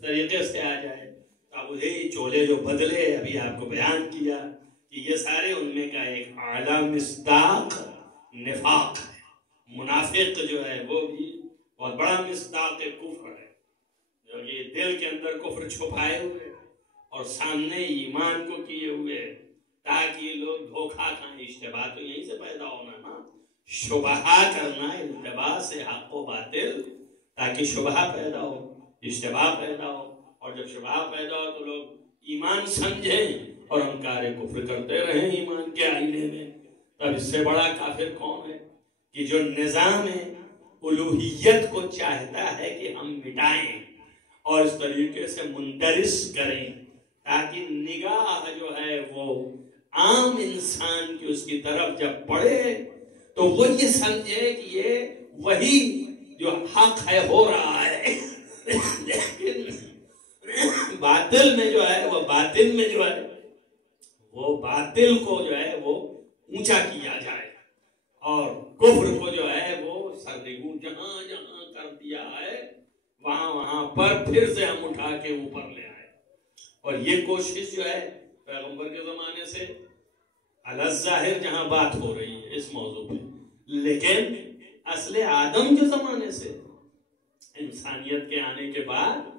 طریقے سے آ جائے. اب وہی چولے جو بدلے ابھی آپ کو بیان کیا کہ یہ سارے ان میں کا ایک اعلیٰ مصداق نفاق ہے. منافق جو ہے وہ بھی بہت بڑا مصداق کفر ہے، جو کہ دل کے اندر کفر چھپائے ہوئے اور سامنے ایمان کو کیے ہوئے تاکہ لوگ دھوکہ کھائیں. اشتباہ تو یہیں سے پیدا ہونا نا، شبہ کرنا، التباس سے حق و باطل، تاکہ شبہ پیدا ہو، اشتباہ پیدا ہو. اور جب شبہ پیدا ہو تو لوگ ایمان سمجھیں اور انکار کفر کرتے رہیں ایمان کے آئینے میں. تب اس سے بڑا کافر کون ہے کہ جو نظام الوہیت کو چاہتا ہے کہ ہم مٹائیں اور اس طریقے سے مندرس کریں تاکہ نگاہ جو ہے وہ عام انسان کی اس کی طرف جب پڑے تو وہ یہ سمجھے کہ یہ وہی جو حق ہے ہو رہا ہے. لیکن باطل میں جو ہے وہ باطل میں جو ہے وہ باطل کو جو ہے وہ اونچا کیا جائے اور کفر کو جو ہے وہ سرنگوں جہاں جہاں کر دیا ہے وہاں وہاں پر پھر سے ہم اٹھا کے اوپر لے آئے. اور یہ کوشش جو ہے پیغمبر کے زمانے سے الظاہر جہاں بات ہو رہی ہے اس موضوع پہ، لیکن اصل آدم کے زمانے سے انسانیت کے آنے کے بعد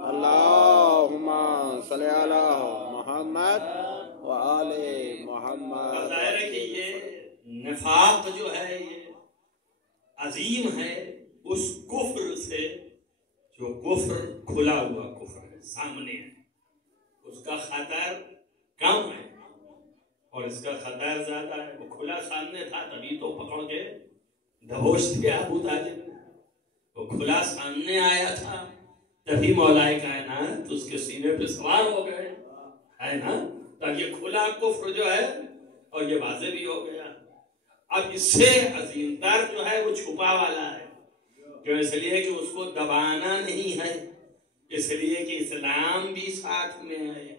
اللہم صلی علی محمد وآل محمد. ظاہر ہے کہ یہ نفاق جو ہے یہ عظیم ہے اس کفر سے جو کفر کھلا ہوا کفر ہے، سامنے ہے، اس کا خطر کم ہے اور اس کا خطر زیادہ ہے. وہ کھلا سامنے تھا تبھی تو پکڑ کے دبوچ دیا ابو طالب نے. وہ کھلا سامنے آیا تھا تبھی مولا کائنات اس کے سینے پہ سوار ہو گئے، ہے نا. تب یہ کھلا کفر جو ہے اور یہ واضح بھی ہو گیا. اب اس سے عظیم تر جو ہے وہ چھپا والا ہے، جو اس لیے کہ اس کو دبانا نہیں ہے، اس لیے کہ اسلام بھی ساتھ میں ہے.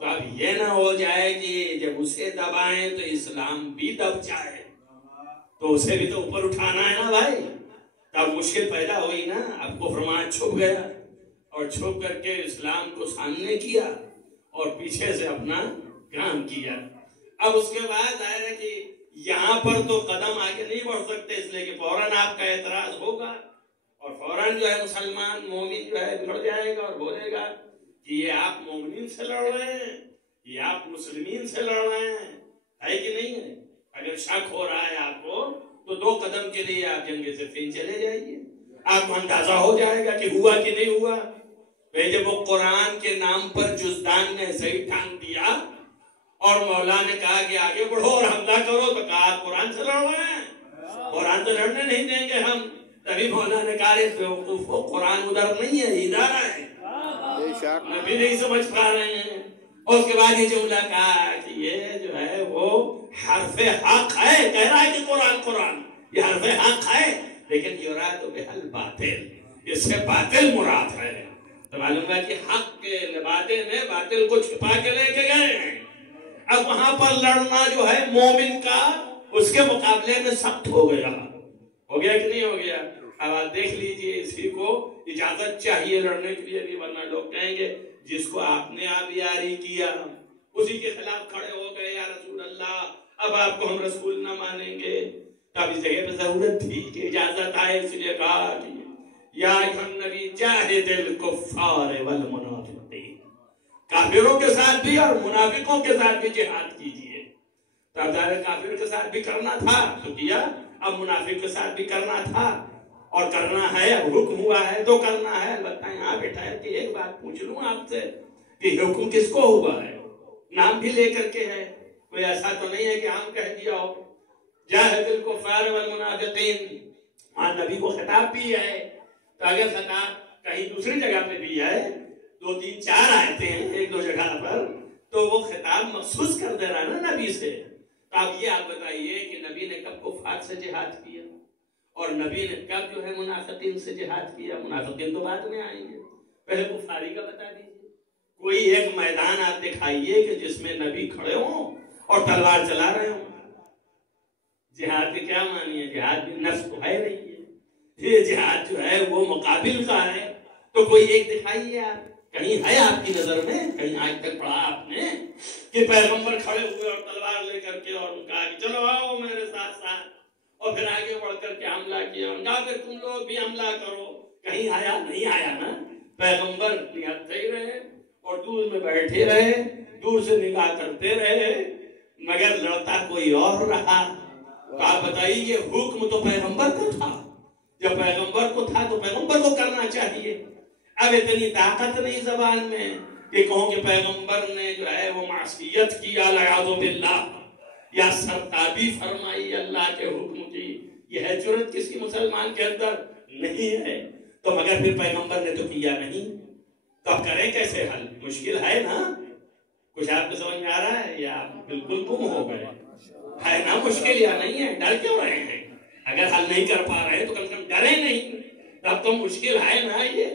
تو اب یہ نہ ہو جائے کہ جب اسے دبائیں تو اسلام بھی دب جائے، تو اسے بھی تو اوپر اٹھانا ہے نا بھائی. تب مشکل پیدا ہوئی نا. اب کو فرمان چھپ گیا اور چھپ کر کے اسلام کو سامنے کیا اور پیچھے سے اپنا کام کیا. اب اس کے بعد ظاہر ہے کہ یہاں پر تو قدم آگے نہیں بڑھ سکتے، اس لیے کہ فوراً آپ کا اعتراض ہوگا اور فوراً جو ہے مسلمان مومن جو ہے بگڑ جائے گا اور بولے گا کہ یہ آپ مومنین سے لڑ رہے ہیں، یہ آپ مسلمین سے لڑ رہے ہیں، ہے کہ نہیں ہے. اگر شک ہو رہا ہے آپ کو تو 2 قدم کے لیے آپ جنگ صفین چلے جائیے، آپ کو اندازہ ہو جائے گا کہ ہوا کہ نہیں ہوا. جب وہ قرآن کے نام پر جزدان نے صحیح ٹھانک دیا اور مولا نے کہا کہ آگے بڑھو اور حملہ کرو تو کہا آپ قرآن سے لڑ رہے ہیں، قرآن تو لڑنے نہیں دیں گے ہم. تبھی مولا نے کہا بیوقوفو قرآن ادھر نہیں ہے، ادھر ہے، نبی نہیں سمجھ پا رہے ہیں. اور اس کے بعد یہ جملہ کہا کہ یہ جو ہے وہ حرف حق ہے. کہہ رہا ہے کہ قرآن یہ حرف حق ہے، لیکن یراد بہل باطل، اس سے باطل مراد ہے. تو معلوم ہے کہ حق کے لبادے میں باطل کو چھپا کے لے کے گئے ہیں. اب وہاں پر لڑنا جو ہے مومن کا اس کے مقابلے میں سخت ہو گیا کہ نہیں ہو گیا. اب آپ دیکھ لیجئے اسی کو اجازت چاہیے لڑنے کے لیے بھی، ورنہ لوگ کہیں گے جس کو آپ نے آبیاری کیا اسی کے خلاف کھڑے ہو گئے، یا رسول اللہ اب آپ کو ہم رسول نہ مانیں گے. تب اس جگہ پہ ضرورت تھی کہ اجازت آئے، اس لیے کہا کہ یا ایھا النبی جاہد الکفار والمنافقین، کافروں کے ساتھ بھی اور منافقوں کے ساتھ بھی جہاد کیجیے. تو ظاہر کافر کے ساتھ بھی کرنا تھا تو کیا، اب منافق کے ساتھ بھی کرنا تھا اور کرنا ہے. اب حکم ہوا ہے تو کرنا ہے. البتہ یہاں بیٹھا ہے کہ ایک بات پوچھ لوں آپ سے کہ حکم کس کو ہوا ہے؟ نام بھی لے کر کے ہے، کوئی ایسا تو نہیں ہے کہ ہم کہہ دیا ہو جاہد الکفار والمنافقین. ہاں نبی کو خطاب بھی ہے، تو اگر خطاب کہیں دوسری جگہ پہ بھی ہے 2 3 4 آیتیں ہیں 1 2 جگہ پر، تو وہ خطاب مخصوص کر دے رہا ہے نا نبی سے. تو اب یہ آپ بتائیے کہ نبی نے کب کفار سے جہاد کیا اور نبی نے کب جو ہے منافقین سے جہاد کیا؟ منافقین تو بعد میں آئیں گے، پہلے کفاری کا بتا دیجیے. کوئی ایک میدان آپ دکھائیے کہ جس میں نبی کھڑے ہوں اور تلوار چلا رہے ہوں. جہاد کے کیا معنی ہے؟ جہاد بھی نفس تو ہے نہیں ہے، یہ جہاد جو ہے وہ مقابل کا ہے. تو کوئی ایک دکھائیے آپ، کہیں ہے آپ کی نظر میں، کہیں آج تک پڑھا آپ نے کہ پیغمبر کھڑے ہوئے اور تلوار لے کر کے اور کہا کہ چلو آؤ میرے ساتھ ساتھ، اور پھر آگے بڑھ کر کے حملہ کیا، ان کا پھر تم لوگ بھی حملہ کرو؟ کہیں آیا؟ نہیں آیا نا. پیغمبر نہتے ہی رہے اور دور میں بیٹھے رہے، دور سے نگاہ کرتے رہے، مگر لڑتا کوئی اور رہا. تو آپ بتائیے یہ حکم تو پیغمبر کو تھا، جب پیغمبر کو تھا تو پیغمبر کو کرنا چاہیے. اب اتنی طاقت نہیں زبان میں کہ کہوں کہ پیغمبر نے جو ہے وہ معصیت کی الیاذ باللہ یا سرتابی فرمائی اللہ کے حکم کی. یہ ہے جرأت کسی مسلمان کے اندر نہیں ہے. تو مگر پھر پیغمبر نے تو کیا نہیں، تو اب کریں کیسے حل؟ مشکل ہے نا. کچھ آپ کو سمجھ میں آ رہا ہے یا آپ بالکل گم ہو گئے؟ ہے نا مشکل یا نہیں ہے؟ ڈر کیوں رہے ہیں؟ اگر حل نہیں کر پا رہے تو کم سے کم ڈرے نہیں. اب تو مشکل ہے نا یہ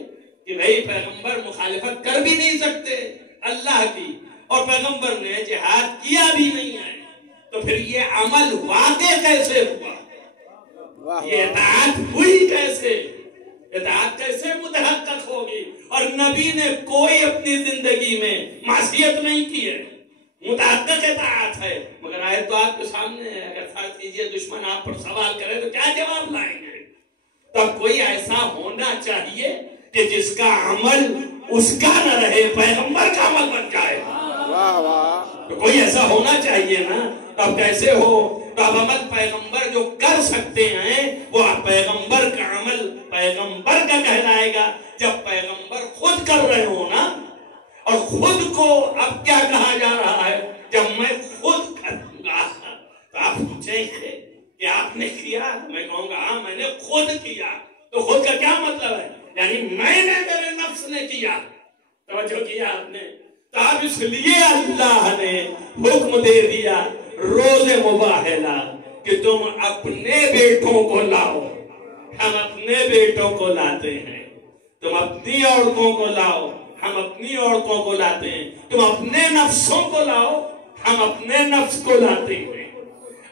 کہ بھئی پیغمبر مخالفت کر بھی نہیں سکتے اللہ کی، اور پیغمبر نے جہاد کیا بھی نہیں ہے، تو پھر یہ عمل واقع کیسے ہوا؟ یہ اطاعت ہوئی کیسے؟ اطاعت کیسے متحقق ہوگی؟ اور نبی نے کوئی اپنی زندگی میں معصیت نہیں کی ہے، متحقق اطاعت ہے. مگر آیت تو آپ کے سامنے ہے، اگر فرض کیجئے دشمن آپ پر سوال کرے تو کیا جواب لائیں گے؟ تب کوئی ایسا ہونا چاہیے کہ جس کا عمل اس کا نہ رہے، پیغمبر کا عمل بن جائے. واہ واہ. تو کوئی ایسا ہونا چاہیے نا. اب کیسے ہو؟ تو اب عمل پیغمبر جو کر سکتے ہیں وہ پیغمبر کا عمل پیغمبر کا کہلائے گا جب پیغمبر خود کر رہے ہو نا. اور خود کو اب کیا کہا جا رہا ہے؟ جب میں خود کروں گا تو آپ پوچھیں گے کہ آپ نے کیا؟ میں کہوں گا ہاں میں نے خود کیا. تو خود کا کیا مطلب ہے؟ یعنی میں نے، میرے نفس نے کیا. توجہ کیا آپ نے؟ تو اب اس لیے اللہ نے حکم دے دیا روز مباہلہ کہ تم اپنے بیٹوں کو لاؤ. ہم اپنے بیٹوں کو لاتے ہیں، تم اپنی عورتوں کو لاؤ، ہم اپنی عورتوں کو لاتے ہیں. تم اپنے نفسوں کو لاؤ، ہم اپنے نفس کو لاتے ہیں.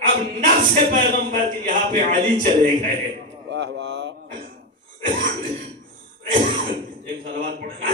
اب نفس پیغمبر کی یہاں پہ علی چلے گئے. واہ واہ. ایک صلوات پڑھنا.